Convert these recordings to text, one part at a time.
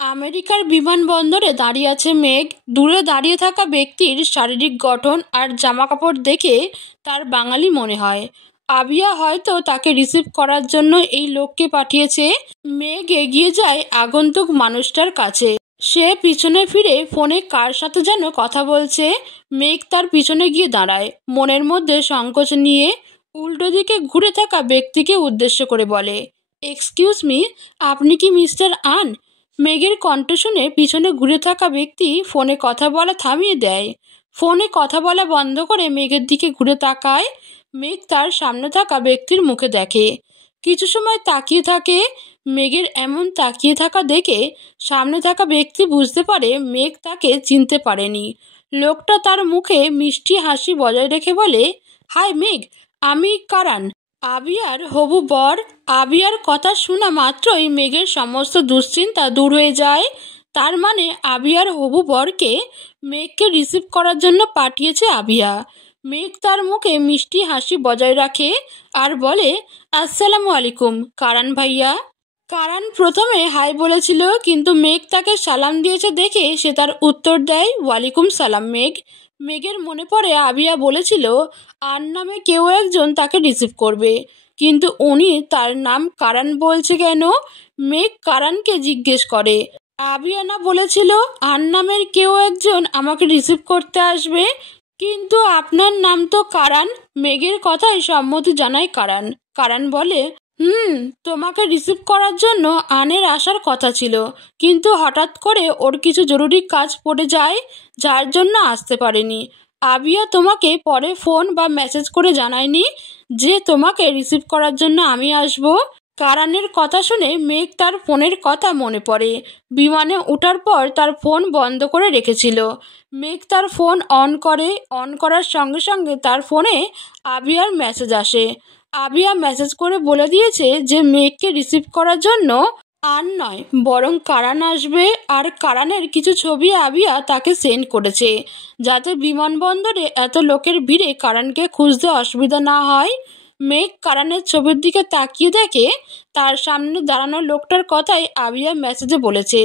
আমেরিকার বিমানবন্দরে দাঁড়িয়ে আছে মেঘ। দূরে দাঁড়িয়ে থাকা ব্যক্তির শারীরিক গঠন আর জামাকাপড় দেখে তার বাঙালি মনে হয়। আবিয়া হয়তো তাকে রিসিভ করার জন্য এই লোককে পাঠিয়েছে। মেঘ এগিয়ে যায় আগন্তুক মানুষটার কাছে। সে পিছনে ফিরে ফোনে কার সাথে যেন কথা বলছে। মেঘ তার পিছনে গিয়ে দাঁড়ায়, মনের মধ্যে সংকোচ নিয়ে। উল্টো দিকে ঘুরে থাকা ব্যক্তিকে উদ্দেশ্য করে বলে, এক্সকিউজ মি, আপনি কি মিস্টার আন? মেঘের কণ্ঠ শুনে পিছনে ঘুরে থাকা ব্যক্তি ফোনে কথা বলা থামিয়ে দেয়। ফোনে কথা বলা বন্ধ করে মেঘের দিকে ঘুরে তাকায়। মেঘ তার সামনে থাকা ব্যক্তির মুখে দেখে। কিছু সময় তাকিয়ে থাকে। মেঘের এমন তাকিয়ে থাকা দেখে সামনে থাকা ব্যক্তি বুঝতে পারে মেঘ তাকে চিনতে পারেনি। লোকটা তার মুখে মিষ্টি হাসি বজায় রেখে বলে, হাই মেঘ, আমি কারান, আবিয়ার হবু বর। আবিয়ার কথা শোনা মাত্রই মেঘের সমস্ত দুশ্চিন্তা দূর হয়ে যায়। তার মানে আবিয়ার হবু বরকে মেঘকে রিসিভ করার জন্য পাঠিয়েছে আবিয়া। মেঘ তার মুখে মিষ্টি হাসি বজায় রাখে আর বলে, আসসালামু আলাইকুম কারান ভাইয়া। কারান প্রথমে হাই বলেছিল, কিন্তু মেঘ তাকে সালাম দিয়েছে দেখে সে তার উত্তর দেয়, ওয়ালাইকুম সালাম মেঘ। মেঘের মনে পড়ে আবিয়া বলেছিল আর নামে কেউ একজন তাকে রিসিভ করবে, কিন্তু উনি তার নাম কারান বলছে কেন? মেঘ কারানকে জিজ্ঞেস করে, আবিয়া না বলেছিল আর নামের কেউ একজন আমাকে রিসিভ করতে আসবে, কিন্তু আপনার নাম তো কারান। মেঘের কথায় সম্মতি জানায় কারান। কারান বলে, তোমাকে রিসিভ করার জন্য আনের আসার কথা ছিল, কিন্তু হঠাৎ করে ওর কিছু জরুরি কাজ পড়ে যায়, যার জন্য আসতে পারেনি। আবিয়া তোমাকে পরে ফোন বা মেসেজ করে জানায়নি যে তোমাকে রিসিভ করার জন্য আমি আসব? কারানের কথা শুনে মেঘ তার ফোনের কথা মনে পড়ে। বিমানে ওঠার পর তার ফোন বন্ধ করে রেখেছিল। মেঘ তার ফোন অন করার সঙ্গে সঙ্গে তার ফোনে আবিয়ার মেসেজ আসে। আবিয়া মেসেজ করে বলে দিয়েছে যে মেঘকে রিসিভ করার জন্য আর নয়, বরং কারান আসবে। আর কারানের কিছু ছবি আবিয়া তাকে সেন্ড করেছে, যাতে বিমানবন্দরে এত লোকের ভিড়ে কারানকে খুঁজতে অসুবিধা না হয়। মেঘ কারানের ছবির দিকে তাকিয়ে দেখে তার সামনে দাঁড়ানো লোকটার কথাই আবিয়া মেসেজে বলেছে।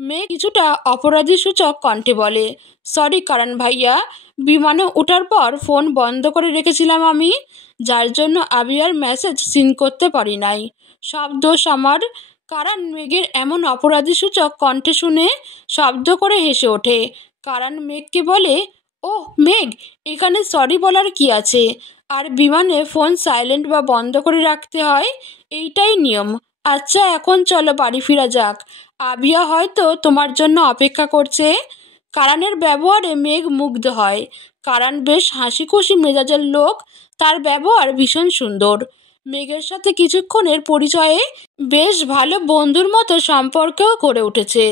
মেঘ কিছুটা অপরাধী সূচক কণ্ঠে বলে, সরি কারান ভাইয়া, বিমানে ওঠার পর ফোন বন্ধ করে রেখেছিলাম আমি, যার জন্য আবিয়ার মেসেজ সিন করতে পারি নাই। সব দোষ আমার। কারান মেঘের এমন অপরাধী সূচক কণ্ঠে শুনে শব্দ করে হেসে ওঠে। কারান মেঘকে বলে, ওহ মেঘ, এখানে সরি বলার কি আছে? আর বিমানে ফোন সাইলেন্ট বা বন্ধ করে রাখতে হয়, এইটাই নিয়ম। আচ্ছা, এখন চলো বাড়ি ফেরা যাক, আবিয়া হয়তো তোমার জন্য অপেক্ষা করছে। কারানের ব্যবহারে মেঘ মুগ্ধ হয়। কারান বেশ হাসি খুশি মেজাজের লোক, তার ব্যবহার ভীষণ সুন্দর। মেঘের সাথে কিছুক্ষণের পরিচয়ে বেশ ভালো বন্ধুর মতো সম্পর্কও গড়ে উঠেছে।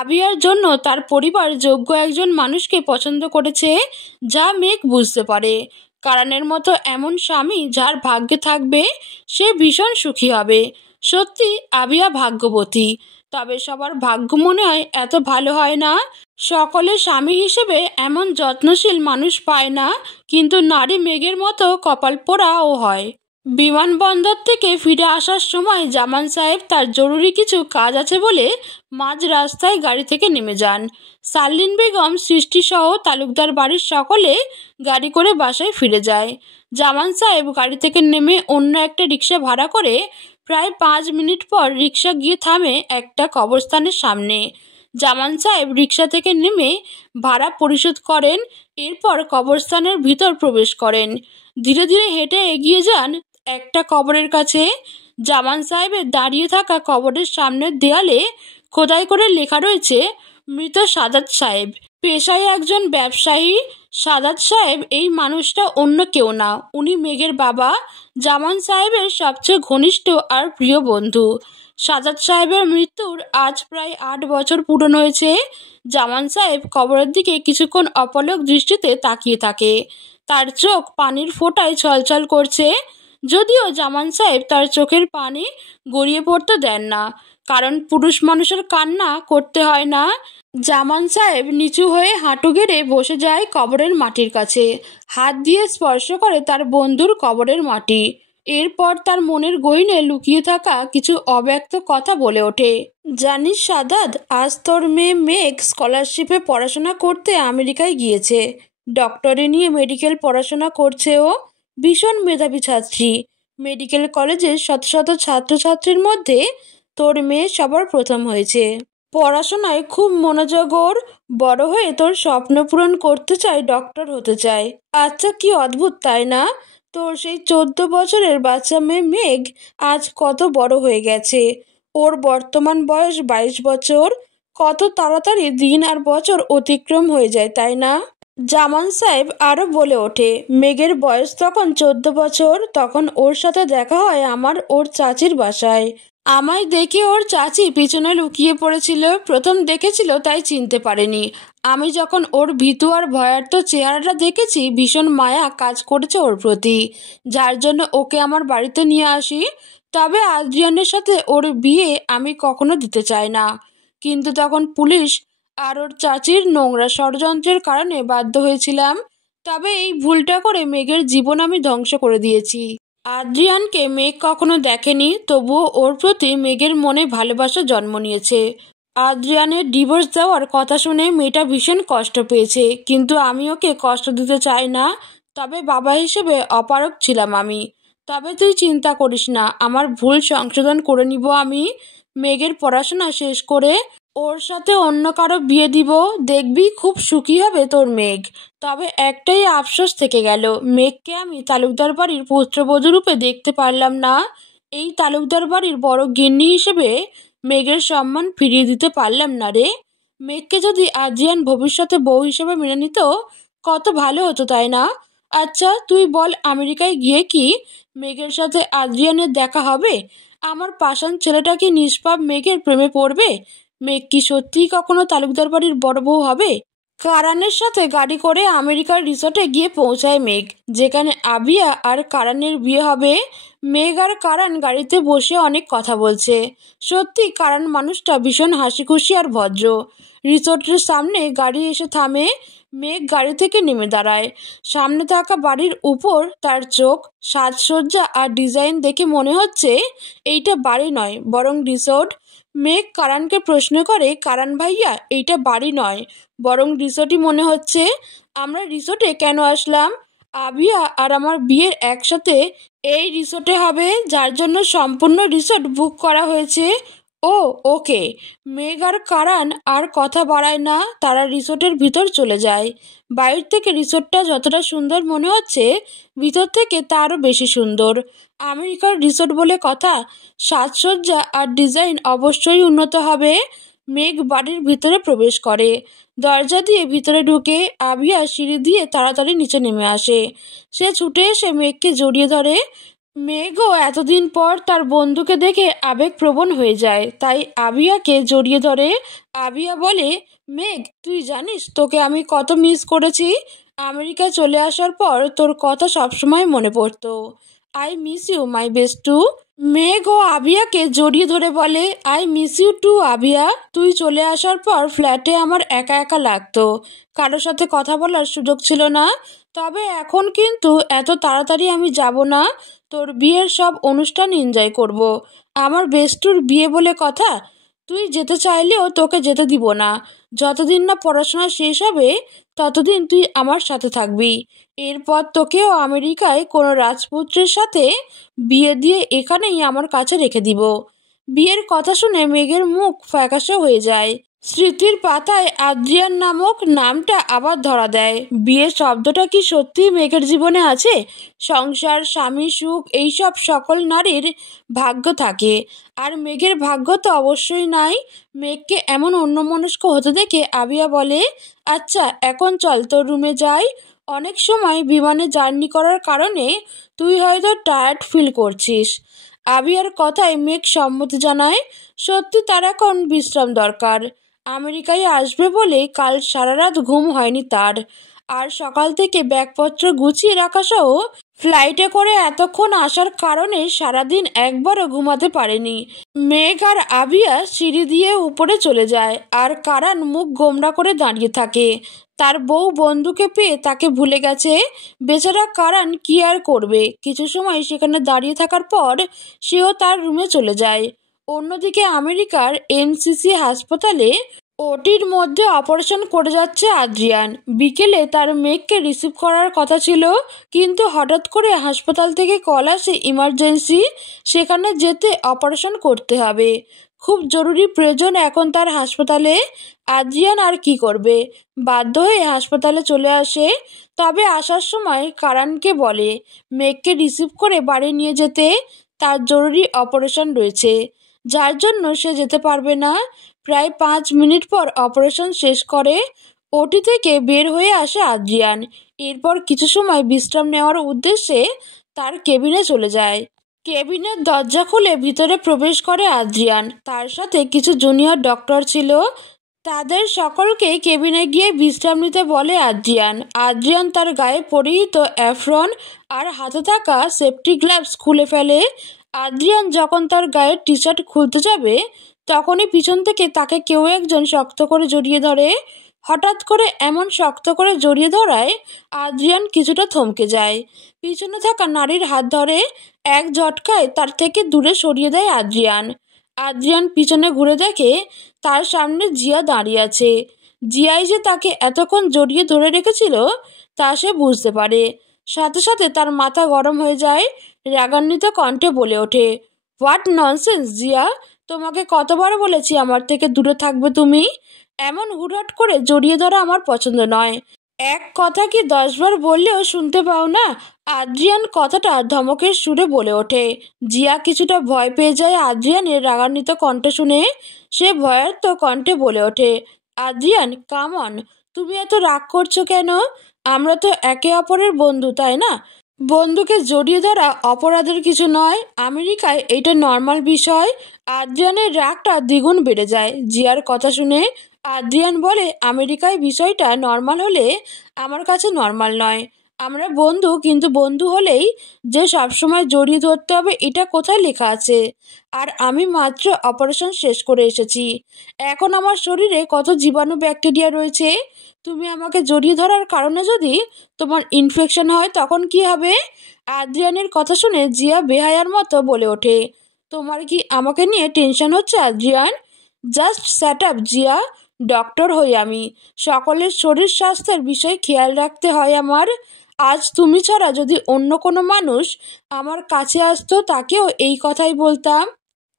আবিয়ার জন্য তার পরিবার যোগ্য একজন মানুষকে পছন্দ করেছে, যা মেঘ বুঝতে পারে। কারানের মতো এমন স্বামী যার ভাগ্যে থাকবে, সে ভীষণ সুখী হবে। সত্যি আবিয়া ভাগ্যবতী। তবে সবার ভাগ্য মনে হয় এত ভালো হয় না। সকলে স্বামী হিসেবে এমন যত্নশীল মানুষ পায় না, কিন্তু নারী মেঘের মতো কপাল পোড়াও হয়। বিমানবন্দর থেকে ফিরে আসার সময় জামান সাহেব তার জরুরি কিছু কাজ আছে বলে মাঝ রাস্তায় গাড়ি থেকে নেমে যান। সাল্লিন বেগম, সৃষ্টিসহ তালুকদার বাড়ির সকলে গাড়ি করে বাসায় ফিরে যায়। জামান সাহেব গাড়ি থেকে নেমে অন্য একটা রিক্সা ভাড়া করে প্রায় 5 মিনিট পর রিক্সা গিয়ে থামে একটা কবরস্থানের সামনে। জামান সাহেব রিক্সা থেকে নেমে ভাড়া পরিশোধ করেন, এরপর কবরস্থানের ভিতর প্রবেশ করেন। ধীরে ধীরে হেঁটে এগিয়ে যান একটা কবরের কাছে। জামান সাহেবের দাঁড়িয়ে থাকা কবরের সামনের দেয়ালে খোদাই করে লেখা রয়েছে, মৃত সাদাত সাহেব, পেশায় একজন ব্যবসায়ী। সাদাত সাহেব এই মানুষটা অন্য কেউ না, উনি মেঘের বাবা, জামান সাহেবের সবচেয়ে ঘনিষ্ঠ আর প্রিয় বন্ধু। সাদাত সাহেবের মৃত্যুর আজ প্রায় 8 বছর পূরণ হয়েছে। জামান সাহেব কবরের দিকে কিছুক্ষণ অপলক দৃষ্টিতে তাকিয়ে থাকে। তার চোখ পানির ফোঁটায় ছলছল করছে, যদিও জামান সাহেব তার চোখের পানি গড়িয়ে পড়তে দেন না, কারণ পুরুষ মানুষের কান্না করতে হয় না। জামান সাহেব নিচু হয়ে হাঁটু গেড়ে বসে যায় কবরের মাটির কাছে, হাত দিয়ে স্পর্শ করে তার বন্ধুর কবরের মাটি। এরপর তার মনের গহীনে লুকিয়ে থাকা কিছু অব্যক্ত কথা বলে ওঠে। জানিস সাদাত, আজ তোর মেয়ে মেঘ স্কলারশিপে পড়াশোনা করতে আমেরিকায় গিয়েছে। ডক্টরি নিয়ে মেডিকেল পড়াশোনা করছে ও। ভীষণ মেধাবী ছাত্রী। মেডিকেল কলেজের শত শত ছাত্রছাত্রীর মধ্যে তোর মেয়ে সবার প্রথম হয়েছে। পড়াশোনায় খুব মনোযোগ ওর। বড় হয়ে তোর স্বপ্ন পূরণ করতে চায়, ডক্টর হতে চায়। আচ্ছা, কি অদ্ভুত তাই না? তোর সেই 14 বছরের বাচ্চা মেয়ে মেঘ আজ কত বড় হয়ে গেছে। ওর বর্তমান বয়স 22 বছর। কত তাড়াতাড়ি দিন আর বছর অতিক্রম হয়ে যায়, তাই না? জামান সাহেব আরো বলে ওঠে, মেঘের বয়স তখন 14 বছর। তখন ওর সাথে দেখা হয় আমার ওর চাচির বাসায়। আমায় দেখে ওর চাচি পিছনে লুকিয়ে পড়েছিল। প্রথম দেখেছিল, তাই চিনতে পারেনি। আমি যখন ওর ভীতু আর ভয়ার্ত চেহারাটা দেখেছি, ভীষণ মায়া কাজ করেছে ওর প্রতি, যার জন্য ওকে আমার বাড়িতে নিয়ে আসি। তবে আদ্রিয়ানের সাথে ওর বিয়ে আমি কখনো দিতে চাই না, কিন্তু তখন পুলিশ আর ওর চাচির নোংরা ষড়যন্ত্রের কারণে বাধ্য হয়েছিলাম। তবে এই ভুলটা করে মেঘের জীবন আমি ধ্বংস করে দিয়েছি। আদ্রিয়ানকে মেঘ কখনো দেখেনি, তবুও ওর প্রতি মেঘের মনে ভালোবাসা জন্ম নিয়েছে। আদ্রিয়ানের ডিভোর্স দেওয়ার কথা শুনে মেয়েটা ভীষণ কষ্ট পেয়েছে, কিন্তু আমি ওকে কষ্ট দিতে চাই না। তবে বাবা হিসেবে অপারগ ছিলাম আমি। তবে তুই চিন্তা করিস না, আমার ভুল সংশোধন করে নিব আমি। মেঘের পড়াশোনা শেষ করে ওর সাথে অন্য কারো বিয়ে দিব। দেখবি খুব সুখী হবে তোর মেঘ। তবে একটাই আফসোস থেকে গেল, মেঘকে আমি তালুকদার বাড়ির পুত্রবধূ রূপে দেখতে পারলাম না। এই তালুকদার বাড়ির বড় গিন্নি হিসেবে মেঘের সম্মান ফিরিয়ে দিতে পারলাম না রে। মেঘকে যদি আদ্রিয়ান ভবিষ্যতে বউ হিসেবে মেনে নিত, কত ভালো হতো, তাই না? আচ্ছা তুই বল, আমেরিকায় গিয়ে কি মেঘের সাথে আদ্রিয়ানের দেখা হবে? আমার পাষাণ ছেলেটা কি নিষ্পাপ মেঘের প্রেমে পড়বে? মেঘ কি সত্যিই কখনো তালুকদার বাড়ির বড় বউ হবে? কারানের সাথে গাড়ি করে আমেরিকার রিসোর্টে গিয়ে পৌঁছায় মেঘ, যেখানে আবিয়া আর কারানের বিয়ে হবে। মেঘ আর কারান গাড়িতে বসে অনেক কথা বলছে। সত্যি কারান মানুষটা ভীষণ হাসি খুশি আর ভদ্র। রিসোর্টের সামনে গাড়ি এসে থামে। মেঘ গাড়ি থেকে নেমে দাঁড়ায়। সামনে থাকা বাড়ির উপর তার চোখ। সাজসজ্জা আর ডিজাইন দেখে মনে হচ্ছে এইটা বাড়ি নয়, বরং রিসোর্ট। মেঘ কারানকে প্রশ্ন করে, কারান ভাইয়া, এইটা বাড়ি নয়, বরং রিসোর্টই মনে হচ্ছে। আমরা রিসোর্টে কেন আসলাম? আবিয়া আর আমার বিয়ের একসাথে এই রিসোর্টে হবে, যার জন্য সম্পূর্ণ রিসোর্ট বুক করা হয়েছে। ও ওকে। মেঘ আর কারান আর কথা বাড়ায় না, তারা রিসোর্টের ভিতর চলে যায়। বাইরে থেকে রিসোর্টটা যতটা সুন্দর মনে হচ্ছে, ভিতর থেকে তারও বেশি সুন্দর। আমেরিকার রিসোর্ট বলে কথা, সাজসজ্জা আর ডিজাইন অবশ্যই উন্নত হবে। মেঘ বাড়ির ভিতরে প্রবেশ করে। দরজা দিয়ে ভিতরে ঢুকে আবিয়া সিঁড়ি দিয়ে তাড়াতাড়ি নিচে নেমে আসে। সে ছুটে এসে মেঘকে জড়িয়ে ধরে। মেঘও এতদিন পর তার বন্ধুকে দেখে আবেগপ্রবণ হয়ে যায়, তাই আবিয়াকে জড়িয়ে ধরে। আবিয়া বলে, মেঘ তুই জানিস তোকে আমি কত মিস করেছি। আমেরিকায় চলে আসার পর তোর কথা সবসময় মনে পড়তো। আই মিস ইউ মাই বেস্টু। মেঘ ও আবিয়াকে জড়িয়ে ধরে বলে, I miss you too Abiya. তুই চলে আসার পর ফ্ল্যাটে আমার একা একা লাগতো, কারোর সাথে কথা বলার সুযোগ ছিল না। তবে এখন কিন্তু এত তাড়াতাড়ি আমি যাব না। তোর বিয়ের সব অনুষ্ঠান এনজয় করব। আমার বেস্টুর বিয়ে বলে কথা, তুই যেতে চাইলেও তোকে যেতে দিব না। যতদিন না পড়াশোনা শেষ হবে, ততদিন তুই আমার সাথে থাকবি। এরপর তোকেও আমেরিকায় কোনো রাজপুত্রের সাথে বিয়ে দিয়ে এখানেই আমার কাছে রেখে দিব। বিয়ের কথা শুনে মেঘের মুখ ফ্যাকাশে হয়ে যায়। স্মৃতির পাতায় আদ্রিয়ান নামক নামটা আবার ধরা দেয়। বিয়ে শব্দটা কি সত্যি মেঘের জীবনে আছে? সংসার, স্বামী, সুখ, এইসব সকল নারীর ভাগ্য থাকে, আর মেঘের ভাগ্য তো অবশ্যই নাই। মেঘকে এমন অন্যমনস্ক হতে দেখে আবিয়া বলে, আচ্ছা এখন চল তোর রুমে যাই। অনেক সময় বিমানে জার্নি করার কারণে তুই হয়তো টায়ার্ড ফিল করছিস। আবিয়ার কথায় মেঘ সম্মতি জানায়। সত্যি তার এখন বিশ্রাম দরকার। আমেরিকায় আসবে বলে কাল সারা রাত ঘুম হয়নি তার। আর সকাল থেকে ব্যাগপত্র গুছিয়ে রাখা সহ ফ্লাইটে করে এতক্ষণ আসার কারণে সারাদিন একবারও ঘুমাতে পারেনি। মেঘ আর আবিয়া সিঁড়ি দিয়ে উপরে চলে যায় আর কারান মুখ গোমড়া করে দাঁড়িয়ে থাকে। তার বউ বন্ধুকে পেয়ে তাকে ভুলে গেছে। বেচারা কারান কি আর করবে। কিছু সময় সেখানে দাঁড়িয়ে থাকার পর সেও তার রুমে চলে যায়। অন্যদিকে আমেরিকার এমসিসি হাসপাতালে ওটির মধ্যে অপারেশন করে যাচ্ছে আদ্রিয়ান। বিকেলে তার মেঘকে রিসিভ করার কথা ছিল, কিন্তু হঠাৎ করে হাসপাতাল থেকে কল আসে ইমার্জেন্সি, সেখানে যেতে অপারেশন করতে হবে। খুব জরুরি প্রয়োজন এখন তার হাসপাতালে। আদ্রিয়ান আর কি করবে, বাধ্য হয়ে হাসপাতালে চলে আসে। তবে আসার সময় কারানকে বলে মেঘকে রিসিভ করে বাড়ি নিয়ে যেতে, তার জরুরি অপারেশন রয়েছে, যার জন্য সে যেতে পারবে না। প্রায় 5 মিনিট পর অপারেশন শেষ করে ওটি থেকে বের হয়ে আসে আদ্রিয়ান। এরপর কিছু সময় বিশ্রাম নেওয়ার উদ্দেশ্যে তার কেবিনে চলে যায়। কেবিনের দরজা খুলে ভিতরে প্রবেশ করে আদ্রিয়ান। তার সাথে কিছু জুনিয়র ডক্টর ছিল। তাদের সকলকে কেবিনে গিয়ে বিশ্রাম নিতে বলে আদ্রিয়ান। আদ্রিয়ান তার গায়ে পরিহিত অ্যাফরন আর হাতে থাকা সেফটি গ্লাভস খুলে ফেলে। আদ্রিয়ান যখন তার গায়ের টি শার্ট খুলতে যাবে তখনই পিছন থেকে তাকে কেউ একজন শক্ত করে জড়িয়ে ধরে। হঠাৎ করে এমন শক্ত করে জড়িয়ে ধরায় আদ্রিয়ান কিছুটা থমকে যায়। পিছনে থাকা নারীর হাত ধরে এক ঝটকায় তার থেকে দূরে সরিয়ে দেয় আদ্রিয়ান। আদ্রিয়ান পিছনে ঘুরে দেখে তার সামনে জিয়া দাঁড়িয়ে আছে। জিয়াই যে তাকে এতক্ষণ জড়িয়ে ধরে রেখেছিল তা সে বুঝতে পারে। সাথে সাথে তার মাথা গরম হয়ে যায়। রাগান্বিত কণ্ঠে বলে ওঠে, হোয়াট ননসেন্স জিয়া, তোমাকে কতবার বলেছি আমার থেকে দূরে থাকবে তুমি? এমন হুটহাট করে জড়িয়ে ধরা আমার পছন্দ নয়। এক কথা কি 10 বার বললেও শুনতে পাও না? আদ্রিয়ান কথাটা ধমকের সুরে বলে ওঠে। জিয়া কিছুটা ভয় পেয়ে যায় আদ্রিয়ানের রাগান্বিত কণ্ঠ শুনে। সে ভয়ার্ত কণ্ঠে বলে ওঠে, আদ্রিয়ান কাম অন, তুমি এত রাগ করছো কেন? আমরা তো একে অপরের বন্ধু, তাই না? বন্ধুকে জড়িয়ে ধরা অপরাধের কিছু নয়। আমেরিকায় এটা নর্মাল বিষয়। আদ্রিয়ানের রাগটা দ্বিগুণ বেড়ে যায় জিয়ার কথা শুনে। আদ্রিয়ান বলে, আমেরিকায় বিষয়টা নর্মাল হলে আমার কাছে নর্মাল নয়। আমরা বন্ধু, কিন্তু বন্ধু হলেই যে সবসময় জড়িয়ে ধরতে হবে এটা কোথায় লেখা আছে? আর আমি মাত্র অপারেশন শেষ করে এসেছি। এখন আমার শরীরে কত জীবাণু ব্যাকটেরিয়া রয়েছে। তুমি আমাকে জড়িয়ে ধরার কারণে যদি তোমার ইনফেকশন হয় তখন কি হবে? আদ্রিয়ানের কথা শুনে জিয়া বেহায়ার মতো বলে ওঠে, তোমার কি আমাকে নিয়ে টেনশন হচ্ছে আদ্রিয়ান? জাস্ট স্যাট আপ জিয়া, ডক্টর হই আমি। সকলের শরীর স্বাস্থ্যের বিষয়ে খেয়াল রাখতে হয় আমার। আজ তুমি ছাড়া যদি অন্য কোনো মানুষ আমার কাছে আসতো তাকেও এই কথাই বলতাম।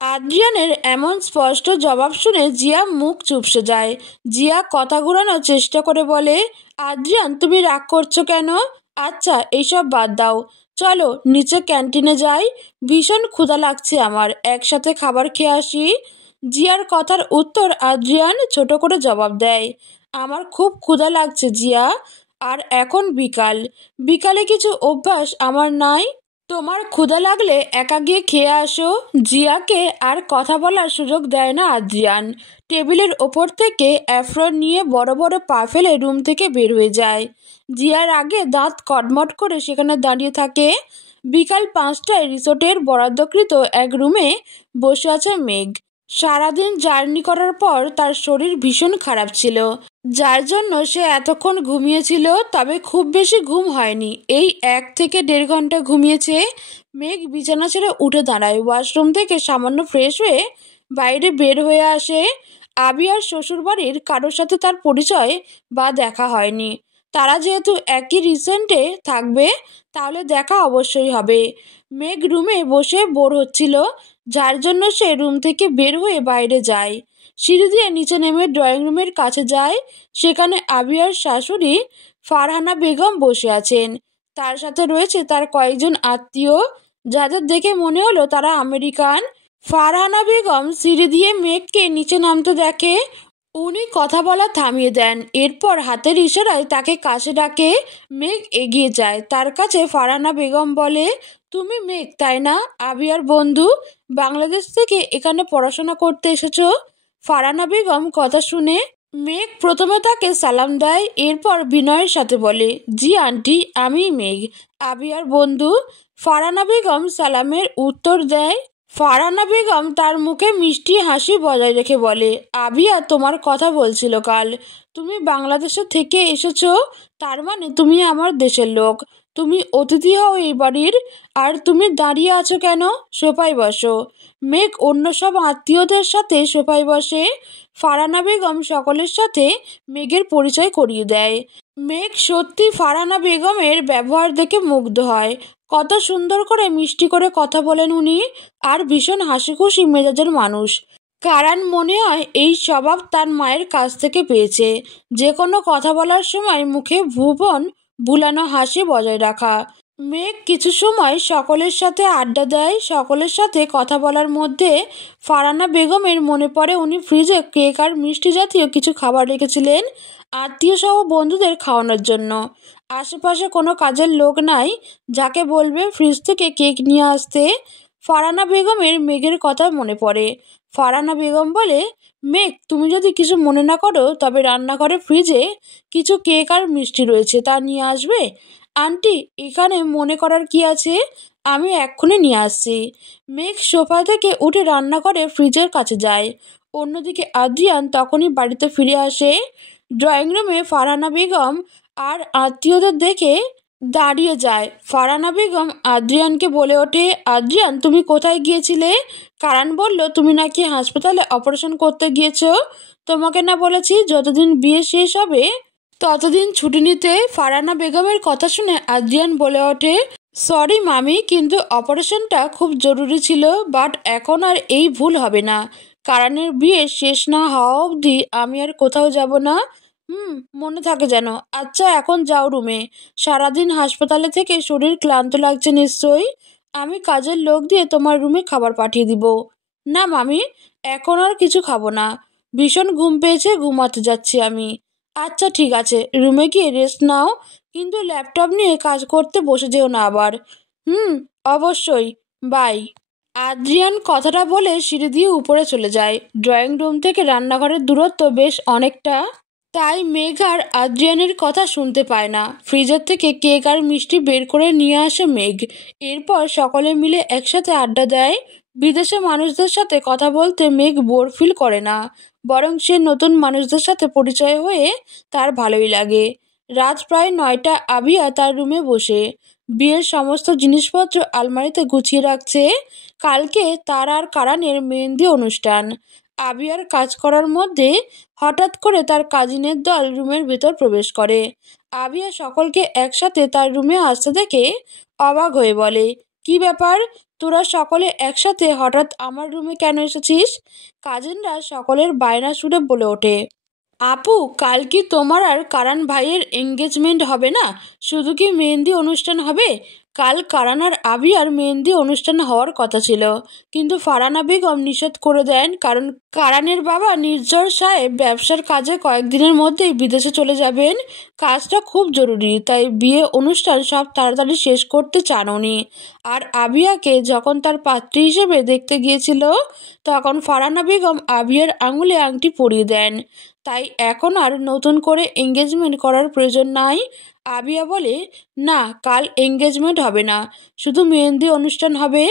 আদ্রিয়ানের এমন স্পষ্ট জবাব শুনে জিয়া মুখ চুপসে যায়। জিয়া কথা ঘোরানোর চেষ্টা করে বলে, আদ্রিয়ান তুমি রাগ করছো কেন? আচ্ছা এইসব বাদ দাও, চলো নিচে ক্যান্টিনে যাই, ভীষণ ক্ষুধা লাগছে আমার, একসাথে খাবার খেয়ে আসি। জিয়ার কথার উত্তর আদ্রিয়ান ছোট করে জবাব দেয়, আমার খুব ক্ষুধা লাগছে জিয়া, আর এখন বিকালে কিছু অভ্যাস আমার নাই। তোমার ক্ষুধা লাগলে একা গিয়ে খেয়ে আসো। জিয়াকে আর কথা বলার সুযোগ দেয় না আদ্রিয়ান। টেবিলের ওপর থেকে অ্যাফরন নিয়ে বড় বড় পা ফেলে রুম থেকে বের হয়ে যায়। জিয়ার আগে দাঁত কটমট করে সেখানে দাঁড়িয়ে থাকে। বিকাল 5টায় রিসোর্টের বরাদ্দকৃত এক রুমে বসে আছে মেঘ। সারাদিন জার্নি করার পর তার শরীর ভীষণ খারাপ ছিল, যার জন্য সে এতক্ষণ ঘুমিয়েছিল। তবে খুব বেশি ঘুম হয়নি, এই 1 থেকে 1.5 ঘন্টা ঘুমিয়েছে। মেঘ বিছানা ছেড়ে উঠে দাঁড়ায়। ওয়াশরুম থেকে সামান্য ফ্রেশ হয়ে বাইরে বের হয়ে আসে। আবিয়ার শ্বশুরবাড়ির কারোর সাথে তার পরিচয় বা দেখা হয়নি। তারা যেহেতু একই রিসেন্টে থাকবে তাহলে দেখা অবশ্যই হবে। মেঘ রুমে বসে বোর হচ্ছিল, যার জন্য সে রুম থেকে বের হয়ে বাইরে যায়। সিঁড়ি দিয়ে নিচে নেমে ড্রয়িং রুমের কাছে যায়। সেখানে আবিয়ার শাশুড়ি ফারহানা বেগম বসে আছেন। তার সাথে রয়েছে তার কয়েকজন আত্মীয়, যাদের দেখে মনে হলো তারা আমেরিকান। ফারহানা বেগম সিঁড়ি দিয়ে মেঘকে নিচে নামতে দেখে। উনি কথা বলা থামিয়ে দেন। এরপর হাতের ইশারায় তাকে কাছে ডাকে। মেঘ এগিয়ে যায় তার কাছে। ফারহানা বেগম বলে, তুমি মেঘ তাই না, আবিয়ার বন্ধু? বাংলাদেশ থেকে এখানে পড়াশোনা করতে এসেছো? ফারহানা বেগম কথা শুনে মেঘ প্রথমে তাকে সালাম দেয়, এরপর বিনয়ের সাথে বলে, জি আন্টি, আমি মেঘ, আবিয়ার বন্ধু। ফারহানা বেগম সালামের উত্তর দেয়। ফারহানা বেগম তার মুখে মিষ্টি হাসি বজায় রেখে বলে, আবিয়া তোমার কথা বলছিল কাল। তুমি বাংলাদেশে থেকে এসেছো, তার মানে তুমি আমার দেশের লোক। তুমি অতিথি হও এই বাড়ির। আর তুমি দাঁড়িয়ে আছো কেন? সোফায় বসো। মেঘ অন্য সব আত্মীয়দের সাথে সোফায় বসে। ফারহানা বেগম সকলের সাথে মেঘের পরিচয় করিয়ে দেয়। মেঘ সত্যি ফারহানা বেগমের ব্যবহার দেখে মুগ্ধ হয়। কত সুন্দর করে মিষ্টি করে কথা বলেন উনি, আর ভীষণ হাসি খুশি মেজাজের মানুষ। কারণ মনে হয় এই স্বভাব তার মায়ের কাছ থেকে পেয়েছে, যে কোনো কথা বলার সময় মুখে ভুবন ভুলানো হাসি বজায় রাখা। মেঘ কিছু সময় সকলের সাথে আড্ডা দেয়। সকলের সাথে কথা বলার মধ্যে ফারহানা বেগমের মনে পড়ে উনি ফ্রিজে কেক আর মিষ্টি জাতীয় কিছু খাবার রেখেছিলেন আত্মীয় সহ বন্ধুদের খাওয়ানোর জন্য। আশেপাশে কোনো কাজের লোক নাই যাকে বলবে ফ্রিজ থেকে কেক নিয়ে আসতে। ফারহানা বেগমের মেঘের কথা মনে পড়ে। ফারহানা বেগম বলে, মেঘ তুমি যদি কিছু মনে না করো তবে রান্নাঘরে ফ্রিজে কিছু কেক আর মিষ্টি রয়েছে, তা নিয়ে আসবে। আন্টি, এখানে মনে করার কি আছে, আমি এক্ষুনি নিয়ে আসছি। মেঘ সোফা থেকে উঠে রান্নাঘরে ফ্রিজের কাছে যায়। অন্যদিকে আদ্রিয়ান তখনই বাড়িতে ফিরে আসে। ড্রয়িং রুমে ফারহানা বেগম আর আত্মীয়দের দেখে দাঁড়িয়ে যায়। ফারহানা বেগম আদ্রিয়ানকে বলে ওঠে, আদ্রিয়ান তুমি কোথায় গিয়েছিলে? কারণ বলল তুমি নাকি হাসপাতালে অপারেশন করতে গিয়েছো। তোমাকে না বলেছি যতদিন বিয়ে শেষ হবে ততদিন ছুটি নিতে? ফারহানা বেগমের কথা শুনে আদ্রিয়ান বলে ওঠে, সরি মামি, কিন্তু অপারেশনটা খুব জরুরি ছিল। বাট এখন আর এই ভুল হবে না। কারণের বিয়ে শেষ না হওয়া অবধি আমি আর কোথাও যাব না। মনে থাকে যেন। আচ্ছা এখন যাও রুমে। সারাদিন হাসপাতালে থেকে শরীর ক্লান্ত লাগছে নিশ্চয়ই। আমি কাজের লোক দিয়ে তোমার রুমে খাবার পাঠিয়ে দিব। না মামি, এখন আর কিছু খাবো না। ভীষণ ঘুম পেয়েছে, ঘুমাতে যাচ্ছি আমি। আচ্ছা ঠিক আছে, রুমে গিয়ে রেস্ট নাও, কিন্তু ল্যাপটপ নিয়ে কাজ করতে বসে যেও না আবার। অবশ্যই, বাই। আদ্রিয়ান কথাটা বলে সিঁড়ি দিয়ে উপরে চলে যায়। ড্রয়িং রুম থেকে রান্নাঘরের দূরত্ব বেশ অনেকটা, তাই মেঘ আর আদ্রিয়ানের কথা শুনতে পায় না। ফ্রিজার থেকে কেক আর মিষ্টি বের করে নিয়ে আসে মেঘ। এরপর সকলে মিলে একসাথে আড্ডা দেয়। বিদেশে মানুষদের সাথে কথা বলতে মেঘ বোর ফিল করে না, বরং সে নতুন মানুষদের সাথে পরিচয় হয়ে তার ভালোই লাগে। রাত প্রায় 9টা। আবিয়া তার রুমে বসে বিয়ের সমস্ত জিনিসপত্র আলমারিতে গুছিয়ে রাখছে। কালকে তার আর কারানের মেহেন্দি অনুষ্ঠান। আবিয়ার কাজ করার মধ্যে হঠাৎ করে তার কাজিনের দল রুমের ভেতর প্রবেশ করে। আবিয়া সকলকে একসাথে তার রুমে আসতে দেখে অবাক হয়ে বলে, কি ব্যাপার, তোরা সকলে একসাথে হঠাৎ আমার রুমে কেন এসেছিস? কাজিনরা সকলের বায়না সুরে বলে ওঠে, আপু, কাল কি তোমার আর কারান ভাইয়ের এঙ্গেজমেন্ট হবে না? শুধু কি মেহেন্দি অনুষ্ঠান হবে? কাল কারান আর আবিয়ার মেহেন্দি অনুষ্ঠান হওয়ার কথা ছিল, কিন্তু ফারহানা বেগম নিষেধ করে দেন, কারণ কারানের বাবা নির্ঝর সাহেব ব্যবসার কাজে কয়েকদিনের মধ্যেই বিদেশে চলে যাবেন। কাজটা খুব জরুরি, তাই বিয়ে অনুষ্ঠান সব তাড়াতাড়ি শেষ করতে চান উনি। আর আবিয়াকে যখন তার পাত্রী হিসেবে দেখতে গিয়েছিল তখন ফারহানা বেগম আবিয়ার আঙুলে আংটি পরিয়ে দেন। তাই এখন আর নতুন করে এঙ্গেজমেন্ট করার প্রয়োজন নাই। আবিয়া বলে, না, কাল এঙ্গেজমেন্ট হবে না, শুধু মেহেন্দি অনুষ্ঠান হবে।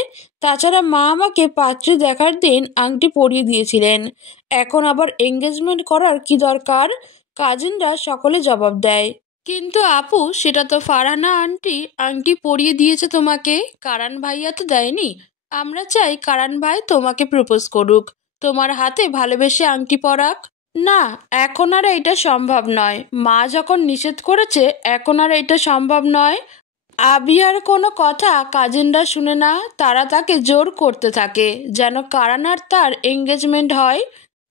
তাছাড়া মা আমাকে পাত্রী দেখার দিন আংটি পরিয়ে দিয়েছিলেন, এখন আবার এঙ্গেজমেন্ট করার কি দরকার? কাজিনরা সকলে জবাব দেয়, কিন্তু আপু, সেটা তো ফারহানা আন্টি আংটি পরিয়ে দিয়েছে তোমাকে, কারান ভাইয়া তো দেয়নি। আমরা চাই কারান ভাই তোমাকে প্রপোজ করুক, তোমার হাতে ভালোবেসে আংটি পরাক। না, এখন আর এটা সম্ভব নয়। মা যখন নিষেধ করেছে এখন আর এটা সম্ভব নয়। আবিয়ার কোনো কথা কাজিনরা শুনে না, তারা তাকে জোর করতে থাকে যেন কারান আর তার এঙ্গেজমেন্ট হয়।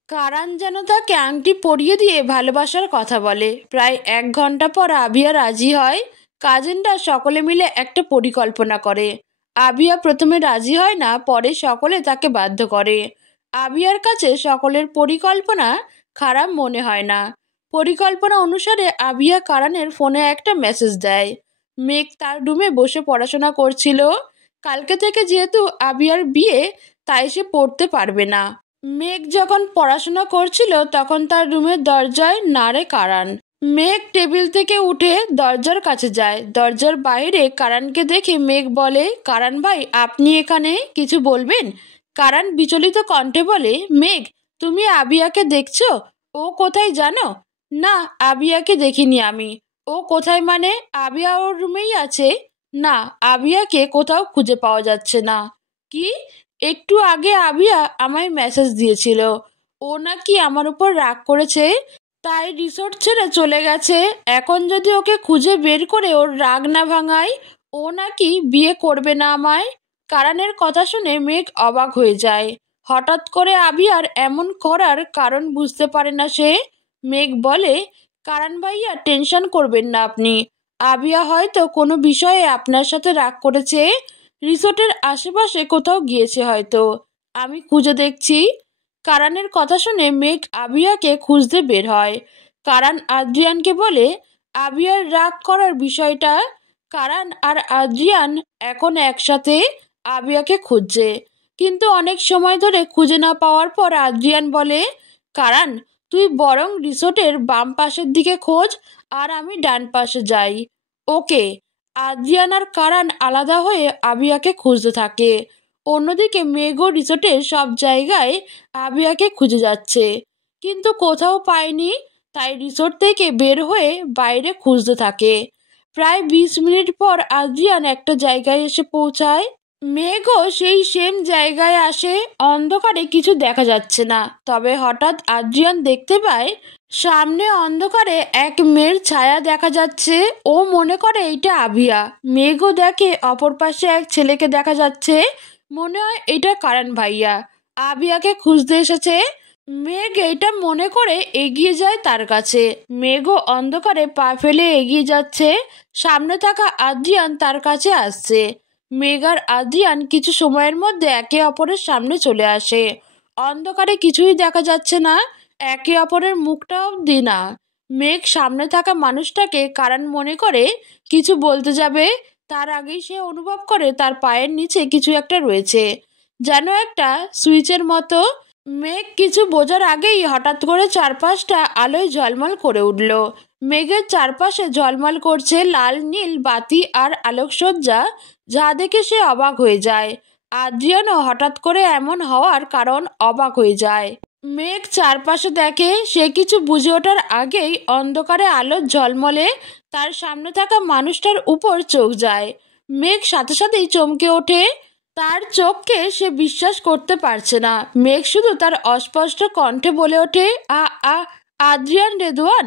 কারান যেন তাকে আংটি পরিয়ে দিয়ে ভালোবাসার কথা বলে। প্রায় 1 ঘন্টা পর আবিয়া রাজি হয়। কাজিনরা সকলে মিলে একটা পরিকল্পনা করে। আবিয়া প্রথমে রাজি হয় না, পরে সকলে তাকে বাধ্য করে। আবিয়ার কাছে সকলের পরিকল্পনা খারাপ মনে হয় না। পরিকল্পনা অনুসারে আবিয়া কারানের ফোনে একটা মেসেজ দেয়। মেঘ তার রুমে বসে পড়াশোনা করছিল। কালকে থেকে যেহেতু আবিয়ার বিয়ে, তাই সে পড়তে পারবে না। মেঘ যখন পড়াশোনা করছিল তখন তার রুমের দরজায় নাড়ে কারান। মেঘ টেবিল থেকে উঠে দরজার কাছে যায়। দরজার বাইরে কারানকে দেখে মেঘ বলে, কারান ভাই, আপনি এখানে কিছু বলবেন? কারান বিচলিত কণ্ঠে বলে, মেঘ, তুমি আবিয়াকে দেখছো? ও কোথায় জানো? না, আবিয়াকে দেখিনি আমি। ও কোথায় মানে? আবিয়া ওর রুমেই আছে। না, আবিয়াকে কোথাও খুঁজে পাওয়া যাচ্ছে না। কি? একটু আগে আবিয়া আমায় মেসেজ দিয়েছিল। ও নাকি আমার উপর রাগ করেছে, তাই রিসোর্ট ছেড়ে চলে গেছে। এখন যদি ওকে খুঁজে বের করে ওর রাগ না ভাঙাই, ও নাকি বিয়ে করবে না আমায়। কারানের কথা শুনে মেঘ অবাক হয়ে যায়। হঠাৎ করে আবিয়ার এমন করার কারণ বুঝতে পারে না সে। মেঘ বলে, কারান ভাইয়া, টেনশন করবেন না আপনি। আবিয়া হয়তো কোনো বিষয়ে আপনার সাথে রাগ করেছে, রিসোর্টের আশেপাশে কোথাও গিয়েছে হয়তো। আমি খুঁজে দেখছি। কারানের কথা শুনে মেঘ আবিয়াকে খুঁজতে বের হয়। কারান আদ্রিয়ানকে বলে, আবিয়ার রাগ করার বিষয়টা। কারান আর আদ্রিয়ান এখন একসাথে আবিয়াকে খুঁজছে, কিন্তু অনেক সময় ধরে খুঁজে না পাওয়ার পর আদ্রিয়ান বলে, কারান, তুই বরং রিসোর্টের বাম পাশের দিকে খোঁজ, আর আমি ডান পাশে যাই। ওকে। আদ্রিয়ান আর কারান আলাদা হয়ে আবিয়াকে খুঁজতে থাকে। অন্যদিকে মেঘও রিসোর্টের সব জায়গায় আবিয়াকে খুঁজে যাচ্ছে, কিন্তু কোথাও পায়নি। তাই রিসোর্ট থেকে বের হয়ে বাইরে খুঁজতে থাকে। প্রায় 20 মিনিট পর আদ্রিয়ান একটা জায়গায় এসে পৌঁছায়। মেঘও সেই সেম জায়গায় আসে। অন্ধকারে কিছু দেখা যাচ্ছে না, তবে হঠাৎ আদ্রিয়ান দেখতে পায় সামনে অন্ধকারে এক মেয়ের ছায়া দেখা যাচ্ছে। ও মনে করে এটা আবিয়া। মেঘও দেখে অপর পাশে এক ছেলেকে দেখা যাচ্ছে। মনে হয় এটা কারান ভাইয়া আবিয়াকে খুঁজতে এসেছে। মেঘ এটা মনে করে এগিয়ে যায় তার কাছে। মেঘও অন্ধকারে পা ফেলে এগিয়ে যাচ্ছে। সামনে থাকা আদ্রিয়ান তার কাছে আসছে। মেঘ আর আদ্রিয়ান কিছু সময়ের মধ্যে একে অপরের সামনে চলে আসে। অন্ধকারে কিছুই দেখা যাচ্ছে না, একে অপরের মুখটা অবধি না। মেঘ সামনে থাকা মানুষটাকে কারান মনে করে কিছু বলতে যাবে, তার আগেই সে অনুভব করে তার পায়ের নিচে কিছু একটা রয়েছে, যেন একটা সুইচের মতো। মেঘ কিছু বোঝার আগেই হঠাৎ করে চারপাশটা আলোয় ঝলমল করে উঠল। মেঘের চারপাশে ঝলমল করছে লাল নীল বাতি আর আলোকসজ্জা, যা দেখে সে অবাক হয়ে যায়। আদ্রিয়ানও হঠাৎ করে এমন হওয়ার কারণ অবাক হয়ে যায়। মেঘ চারপাশে দেখে, সে কিছু বুঝে ওঠার আগেই অন্ধকারে আলোর ঝলমলে তার সামনে থাকা মানুষটার উপর চোখ যায়। মেঘ সাথে সাথেই চমকে ওঠে। তার চোখকে সে বিশ্বাস করতে পারছে না। মেঘ শুধু তার অস্পষ্ট কণ্ঠে বলে ওঠে, আ আ আদ্রিয়ান রেদওয়ান।